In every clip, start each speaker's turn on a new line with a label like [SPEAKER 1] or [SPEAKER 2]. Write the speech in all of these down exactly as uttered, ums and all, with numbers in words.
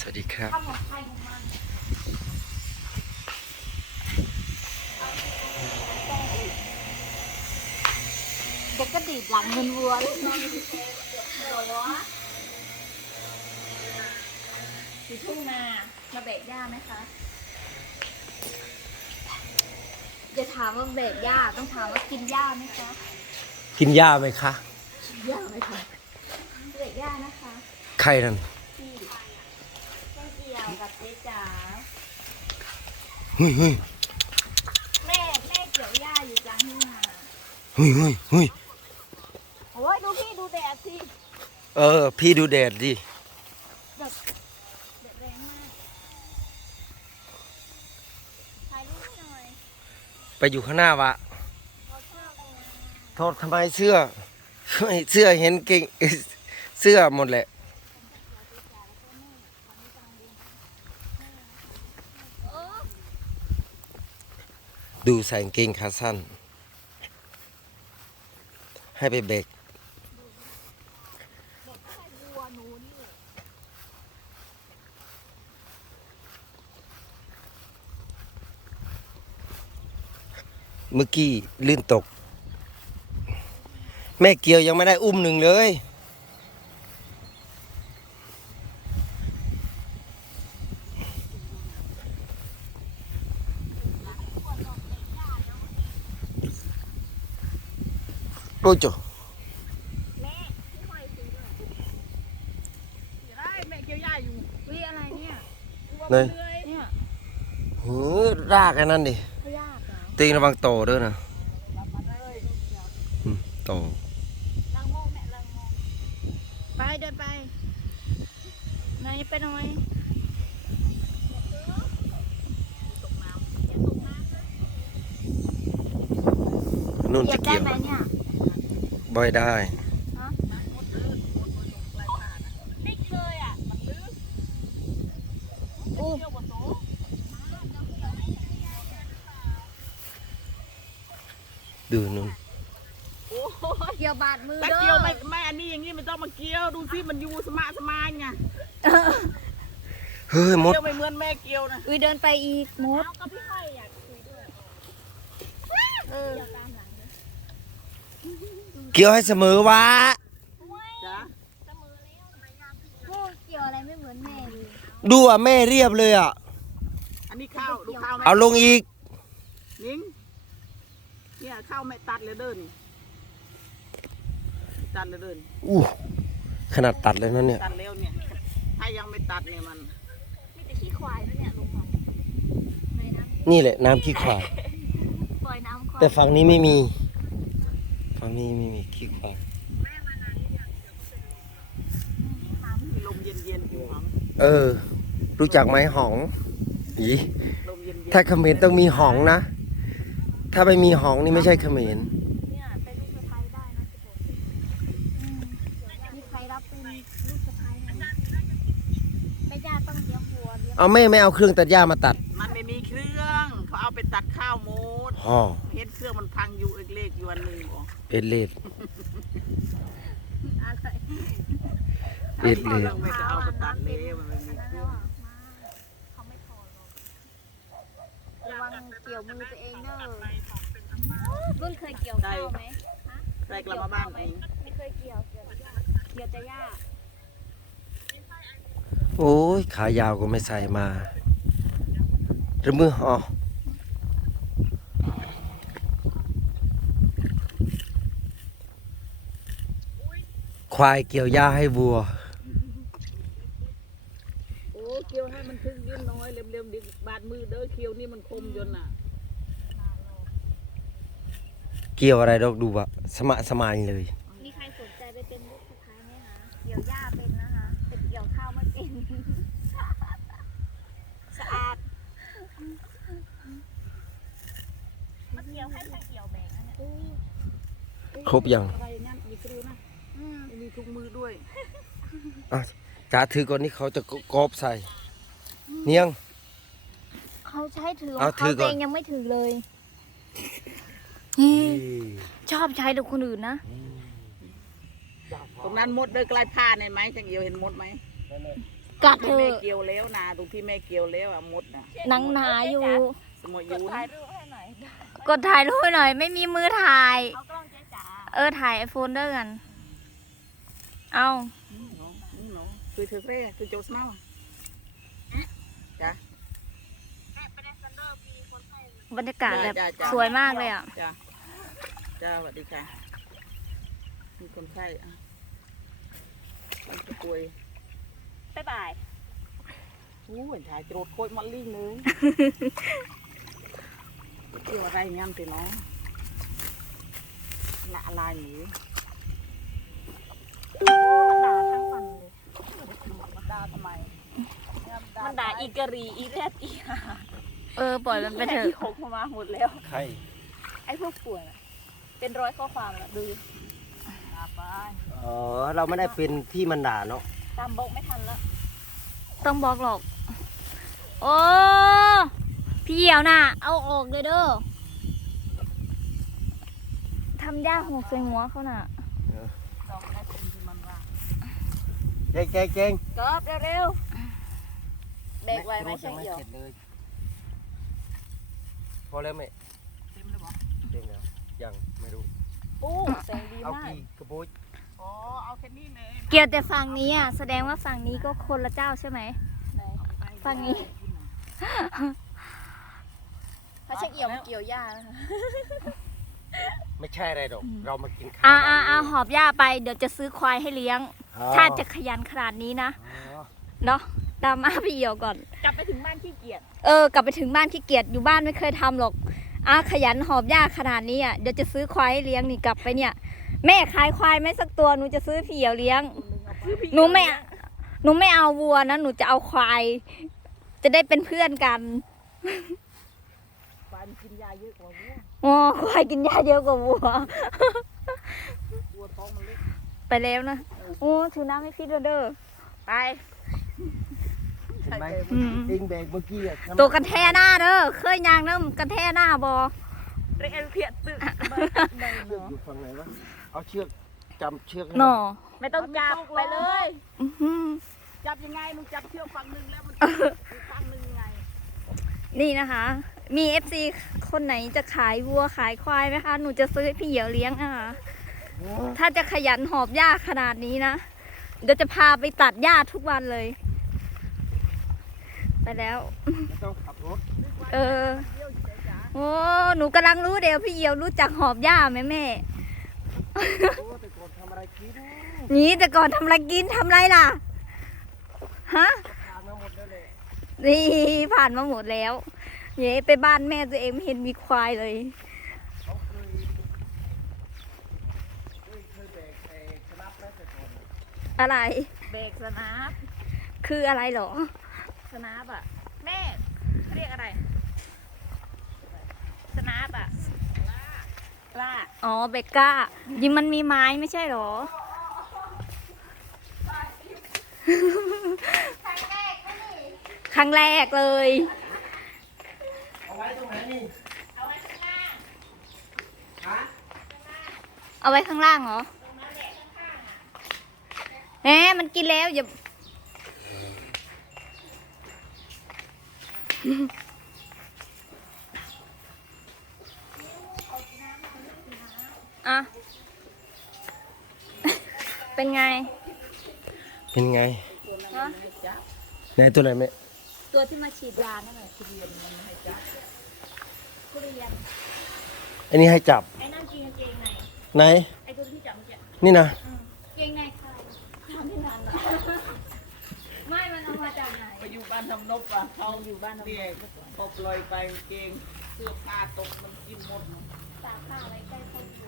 [SPEAKER 1] วัสดีครับ
[SPEAKER 2] เด็กก็ดีดหลังเงินวัวเลยอยู่ทุ่งนามาเบรกหญ้าไหมคะจะถามว่าเบรกหญ้าต้องถามว่ากินหญ้าไหมคะ
[SPEAKER 1] กินหญ้าไหมคะ
[SPEAKER 2] กินหญ้าไหมคะเบรกหญ้านะคะ
[SPEAKER 1] ใครนั่น
[SPEAKER 2] พี่แม่เกี่ยวกับเจ๊จ๋า
[SPEAKER 1] เฮ้ยเฮ้ย
[SPEAKER 2] แม่แม่เกี่ยวหญ้าอยู่กลางทุ่งนา
[SPEAKER 1] เฮ้ยเฮ้ยเฮ้ย
[SPEAKER 2] โอ้ยดูพี่ดูแดดสิ
[SPEAKER 1] เออพี่ดูแดดดิ
[SPEAKER 2] แบบแดดแรงมากถ่ายรูปให้หน่อย
[SPEAKER 1] ไปอยู่ข้างหน้าวะ
[SPEAKER 2] เขาชอบเลยนะ
[SPEAKER 1] โทษทำไมเสื้อทำไมเสื้อเห็นเก่งเสื้อหมดแหละดูใส่กางเกงขาสั้นให้ไปเบรกเมื่อกี้ลื่นตกแม่เกียวยังไม่ได้อุ้มหนึ่งเลยโอ้ยจ้ะ
[SPEAKER 2] แม่พี่หอยซื้อด้วย
[SPEAKER 3] ได้แม่เกี่ยวหญ้าอยู่
[SPEAKER 2] วิอะไรเนี่ย
[SPEAKER 1] เนี่ย
[SPEAKER 2] เนี่ย
[SPEAKER 1] หือรากไอ้นั่นดิ
[SPEAKER 2] เขายากเหรอ
[SPEAKER 1] ตีนระวังโตด้วยนะอืมโต
[SPEAKER 2] ลังโมงแม่ลังโมงไปเดินไปไหนไปหน่อย
[SPEAKER 1] นุ่น
[SPEAKER 2] เหยีย
[SPEAKER 1] จะ
[SPEAKER 2] บได้
[SPEAKER 1] เกี่ยว
[SPEAKER 2] ไหมเนี่ย
[SPEAKER 1] บ่อยได้
[SPEAKER 2] ฮะไม่เคยอ่ะมันลึกอู้
[SPEAKER 1] ดูนุ่น
[SPEAKER 3] โอ้ย
[SPEAKER 2] เกี่ยวบาดมือ
[SPEAKER 3] แต่
[SPEAKER 2] เด้อ
[SPEAKER 3] เกี่ยวไม่ไม่อันนี้อย่างนี้ไม่ต้องมาเกี่ยวดูสิมันอยู่สมาสมานไง
[SPEAKER 1] เฮ้ยมด
[SPEAKER 3] เกี่ยวไม่เหมือนแม่เกี่ยวนะ
[SPEAKER 2] อุ้ยเดินไปอีกมด
[SPEAKER 3] ก็พี่ห้อยอยากคุยด้วย
[SPEAKER 2] เออ
[SPEAKER 1] เกี่ยวให้เสมอวะ
[SPEAKER 3] จ้ะ
[SPEAKER 2] โอ้เกี่ยวอะไรไม่เหมือนแม่เลย
[SPEAKER 1] ดูอ่ะแม่เรียบเลยอ่ะ
[SPEAKER 3] อันนี้ข้าวดูข้าวไหม
[SPEAKER 1] เอาลงอีก
[SPEAKER 3] นิ้งเนี่ยข้าวไม่ตัดเลยเดินตัดเลยเดิน
[SPEAKER 1] อู้ขนาดตัดเลยนะเนี่ย
[SPEAKER 3] ตัดแล้วเนี่ยถ้ายังไม่ตัดเนี่ยมัน
[SPEAKER 2] มีแต่ขี้ควายนะเนี่ยลงมาในน้ำ
[SPEAKER 1] นี่แหละน้ำขี้ควาย
[SPEAKER 2] ปล่อยน้ำควาย
[SPEAKER 1] แต่ฝั่งนี้ไม่มีฝั่งนี้ไม่มีขี้ควาย
[SPEAKER 3] มีลมเย็นๆอยู่หอม
[SPEAKER 1] เออ รู้จักไหมหองอี
[SPEAKER 3] ลมเย็นๆ
[SPEAKER 1] ถ้าเขมรต้องมีหองนะ ถ้าไม่มีหองนี่ไม่ใช่เขมร
[SPEAKER 2] เนี่ยเป็นลูกสะใภ้ได้นะสิผมอืมมีใครรับเป็นลูกสะใภ้ไหมแม่ย่าต้องเลี้ยงวัวเลี้ยง
[SPEAKER 1] เอาแม่ไม่เอาเครื่องตัดหญ้ามาตัด
[SPEAKER 3] มันไม่มีเครื่องเขาเอาไปตัดข้าวหมด
[SPEAKER 1] ห่อ
[SPEAKER 3] เห็นเครื่องมันพังอยู่เล็กๆอยู่อันหนึ่งบอก
[SPEAKER 1] เอ็ดเลด
[SPEAKER 2] อะไร
[SPEAKER 1] เอ็ดเลด
[SPEAKER 3] อาไม่เอาไปตัดเลยมันไม่มีเครื่อง
[SPEAKER 2] เขาไม่พอหรอกระวังเกี่ยวมือตัวเองเนอะรุ่นเคยเกี่ยวข้าวไหม
[SPEAKER 3] ใส่กลับมาบ้านเอง
[SPEAKER 2] ไม่เคยเกี่ยวเกี่ยวเกี่ยวแต่หญ้า
[SPEAKER 1] โอ้ยขายาวก็ไม่ใส่มาหรือมือห่อควายเกี่ยวหญ้าให้วัว
[SPEAKER 3] โอ้เคี้ยวให้มันทึกยืนน้อยเร็วๆดิบาดมือเด้อเคี้ยวนี่มันคมจนน่ะ
[SPEAKER 1] เกี่ยวอะไรดอกดูอะสมะสมายเลย
[SPEAKER 2] มีใครสนใจไปเป็นลูกสะใภ้ไหมคะเกี่ยวหญ้าเป็นนะคะแต่เกี่ยวข้าวไม่เป็นสะอาดมาเกี่ยวให้ใครเกี่ยวแบ่งอันเนี้ย
[SPEAKER 1] ครบยัง
[SPEAKER 3] อะไรนั่นมีครูนะ
[SPEAKER 2] อืม
[SPEAKER 3] มีถุงมือด้วย
[SPEAKER 1] อ่ะจ่าถือก่อนนี่เขาจะกรอบใส่ เนียง
[SPEAKER 2] เขาใช้ถือ
[SPEAKER 1] เอา
[SPEAKER 2] ของ
[SPEAKER 1] ถื
[SPEAKER 2] เขา
[SPEAKER 1] อก่
[SPEAKER 2] ตั
[SPEAKER 1] อน
[SPEAKER 2] วเองยังไม่ถือเลยนี่ชอบใช้ดูคนอื่นนะ
[SPEAKER 3] ตรงนั้นมดเด้อใกล้ผ้าในไหมจังเอียวเห็นมดไหม
[SPEAKER 2] กัดเถ
[SPEAKER 3] แม่
[SPEAKER 2] อะ
[SPEAKER 3] เกี่ยวแล้วนาตรงที่แม่เกี่ยวแล้วอะมดน่ะ
[SPEAKER 2] หนังหนาอยู่
[SPEAKER 3] สมอยูน
[SPEAKER 2] กดถ่ายรูปให้หน่อย ไม่มีมือถ่าย
[SPEAKER 4] เอากล้องเจ๊จ๋า
[SPEAKER 2] เออถ่ายไอโฟนเด้อกัน เอา
[SPEAKER 3] คือเธอเร่คือโจสมาจ้ะ
[SPEAKER 2] บรรยากาศแบบ
[SPEAKER 3] จ้ะจ้ะ
[SPEAKER 2] สวยมากเลยอ่ะ
[SPEAKER 3] จ้ะจ้าสวัสดีค่ะมีคนไข้อ่ะมันจะป่วย
[SPEAKER 4] บ๊ายบาย
[SPEAKER 3] อู้ยถ่ายโจดโคตรมันลิ่งเลยเกี่ยวอะไรงั้นสิน้องละลายหนี
[SPEAKER 4] ด่าทั้งวันเลย
[SPEAKER 3] ดาทำไม
[SPEAKER 4] มันด่าอีกะรีอีแรดอีห่า
[SPEAKER 2] เออ ปล่อยมันไปเถอะ
[SPEAKER 4] ที่หกมาหมดแล้ว
[SPEAKER 1] ใคร
[SPEAKER 4] ไอ้พวกป่วยน่ะเป็นร้อยข้อความแล้วดู
[SPEAKER 3] ดาไป
[SPEAKER 1] อ๋อ เราไม่ได้เป็นที่มันด่าเนาะ
[SPEAKER 4] ตามบกไม่ทันแล้ว
[SPEAKER 2] ต้องบอกหรอก โอ้ พี่เหี่ยวน่ะ เอาออกเลยเด้อทำยากหกใส่หัวเขาน่ะ
[SPEAKER 3] สองได้เป็นที่มันว่า
[SPEAKER 1] เก่งเก่งเก่ง
[SPEAKER 4] กอบเร็วๆเบรกไว้ไหมใช่
[SPEAKER 1] ไม่
[SPEAKER 4] เหี่ยว
[SPEAKER 1] เสร็จเลย พอแล้วไหม
[SPEAKER 3] เต็มเลยบอก
[SPEAKER 1] เต็มแล้ว ยังไม่รู้
[SPEAKER 4] ปูแสงดี
[SPEAKER 1] เอา
[SPEAKER 4] มาก
[SPEAKER 1] กี่กระปุก
[SPEAKER 3] อ๋อเอาแค่นี้เลย
[SPEAKER 2] เกี่ยวแต่ฝั่งนี้อ่ะ แสดงว่าฝั่งนี้ก็คนละเจ้าใช่ไหม
[SPEAKER 4] ไหน
[SPEAKER 2] ฝั่งนี้
[SPEAKER 4] ถ้าเช็คเหี่ยวมันเกี่ยวหญ้านะคะ
[SPEAKER 1] ไม่ใช่อะไรหรอก เรามากินข้าว
[SPEAKER 2] อ่าอ่า
[SPEAKER 1] บ้น
[SPEAKER 2] อ่าหอบหญ้าไป เดี๋ยวจะซื้อควายให้เลี้ยง
[SPEAKER 1] อ๋อ
[SPEAKER 2] ถ้าจะขยันขนาดนี้นะ
[SPEAKER 1] อ๋อ
[SPEAKER 2] เนาะดราม่าพี่เหี่ยวก่อน
[SPEAKER 4] กลับไปถึงบ้านขี้เกียจ
[SPEAKER 2] เออกลับไปถึงบ้านขี้เกียจอยู่บ้านไม่เคยทำหรอกอาขยันหอบหญ้าขนาดนี้อ่ะเดี๋ยวจะซื้อควายให้เลี้ยงนี่กลับไปเนี่ย แม่ขายควายไหม่สักตัวหนูจะซื้อพี่เหี่ยวเลี้ยงหนูไม่หนูไม่เอาวัวนะหนูจะเอาควาย จะได้เป็นเพื่อนกัน
[SPEAKER 3] ควายมันกินยาเยอะกว่าวัว
[SPEAKER 2] อ๋อควายกินหญ้าเยอะกว่าวัว
[SPEAKER 3] วัวท้องมันเล็ก
[SPEAKER 2] ไปแล้วนะโอ้ถือน้ำให้พี่ด้วยเด้อไป
[SPEAKER 1] เห็นไหม
[SPEAKER 2] อืม
[SPEAKER 1] เองแบกเมื่อกี้อะ
[SPEAKER 2] ตัวกันแท่หน้าเด้อเคยยางน้ำกันแท่หน้าบอ
[SPEAKER 4] เรียนเพียรตึก
[SPEAKER 1] เชือกอยู่ฝั่งไหนวะ เอาเชือกจำเชือกให้
[SPEAKER 2] หน่อ
[SPEAKER 1] อย
[SPEAKER 4] ไม่ต้องจับไปเลย
[SPEAKER 2] อื้อหือ
[SPEAKER 3] จับยังไงมึงจับเชือกฝั่งหนึ่งแล้วมันอีกฝั่งหนึ่งยังไง
[SPEAKER 2] นี่นะคะ มี เอฟ ซี คนไหนจะขายวัวขายควายไหมคะ หนูจะซื้อให้พี่เหี่ยวเลี้ยงอ่ะ ถ้าจะขยันหอบหญ้าขนาดนี้นะ เดี๋ยวจะพาไปตัดหญ้าทุกวันเลย ไปแล้ว
[SPEAKER 1] ไม่ต้องขับรถ
[SPEAKER 2] เออ โอ้ หนูกำลังรู้เดี๋ยวพี่เหี่ยวรู้จักหอบหญ้าไหมแม่
[SPEAKER 1] โอ้แต่ก่อนทำอะไรกิน
[SPEAKER 2] นี่แต่ก่อนทำอะไรกินทำอะไรล่ะ ฮะ
[SPEAKER 1] ทานมาหมดแล้วเลย
[SPEAKER 2] นี่ผ่านมาหมดแล้วเย้ไปบ้านแม่ตัวเองไม่เห็นมีควายเลย
[SPEAKER 1] เขาเคยเคยเคยแบกไอ้ชนะแล้วแต่ก่อนอะ
[SPEAKER 2] อะไร
[SPEAKER 4] เบรกสนาป
[SPEAKER 2] คืออะไรเหรอ
[SPEAKER 4] สนาปอ่ะแม่เขาเรียกอะไรสนาปอ่ะล่า
[SPEAKER 2] อ๋อเบก้ายิงมันมีไม้ไม่ใช่เหรอ ครั้งแรกเลย
[SPEAKER 1] เอาไว้ตรงไหนนี่
[SPEAKER 2] เอาไว้ข้างล่างเหรอแหมมันกินแล้วอย่าอะเป็นไง
[SPEAKER 1] เป็นไง
[SPEAKER 2] ฮะ
[SPEAKER 1] ไหนตัวไหนแม่
[SPEAKER 2] ตัวที่มาฉีดยานั่นแหละทุเรียนทุเรียน
[SPEAKER 1] อันนี้ให้จับ
[SPEAKER 2] ไอ้นั่นกินกางเกงใน
[SPEAKER 1] ไหน
[SPEAKER 2] ไอ้ตัวที่จับเมื่อกี้
[SPEAKER 1] นี่นะ
[SPEAKER 2] เกงในใครทำที่นั่นเหรอไม่มันเอามาจากไหน
[SPEAKER 3] ไปอยู่บ้านทำนบอ่ะเขาอยู่บ้านเนี่ยพอปล่อยไปเกงเสื้อผ้าตกมันกินหมด
[SPEAKER 2] ตากผ้าไว้ใกล้คนวัว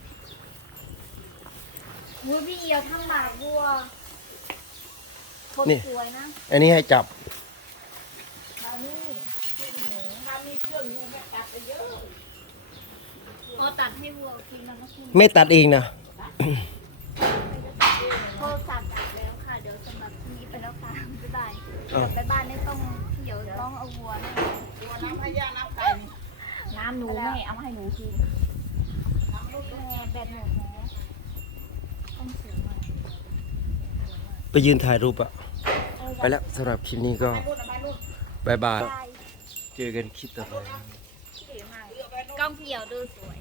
[SPEAKER 2] วัวพี่เอียวทำหมากวัวคนสวยนะ
[SPEAKER 1] อันนี้ให้จับ
[SPEAKER 2] แล้วนี่คือหนู
[SPEAKER 3] ถ้ามีเครื่องอยู่เนี่ยตัดไปเยอะ
[SPEAKER 2] พอตัดให้วัวกินแล้วก็กิน
[SPEAKER 1] ไม่ตัดเองนะ
[SPEAKER 2] โทรศัพท์ดับแล้วค่ะ เดี๋ยวสำหรับทีนี้ไปแล้วค่ะบ๊ายบาย
[SPEAKER 1] อ้าว
[SPEAKER 2] ไปบ้านนี่ต้องพี่เดี๋ยวต้องเอาวัวนะ
[SPEAKER 3] ตัวน้ำพยาน้ำไก่นี่
[SPEAKER 4] น้ำหนูแม่เอามาให้หนูกิน
[SPEAKER 2] แม่แบตหมดแล้วต้องสูงหน่อย
[SPEAKER 1] ไปยืนถ่ายรูปอะ
[SPEAKER 2] โอ้
[SPEAKER 1] ไปแล้วสำหรับคลิปนี้ก็บายบาย เจอกันคลิปต่อไป
[SPEAKER 2] กล้องเกี่ยวดูสวย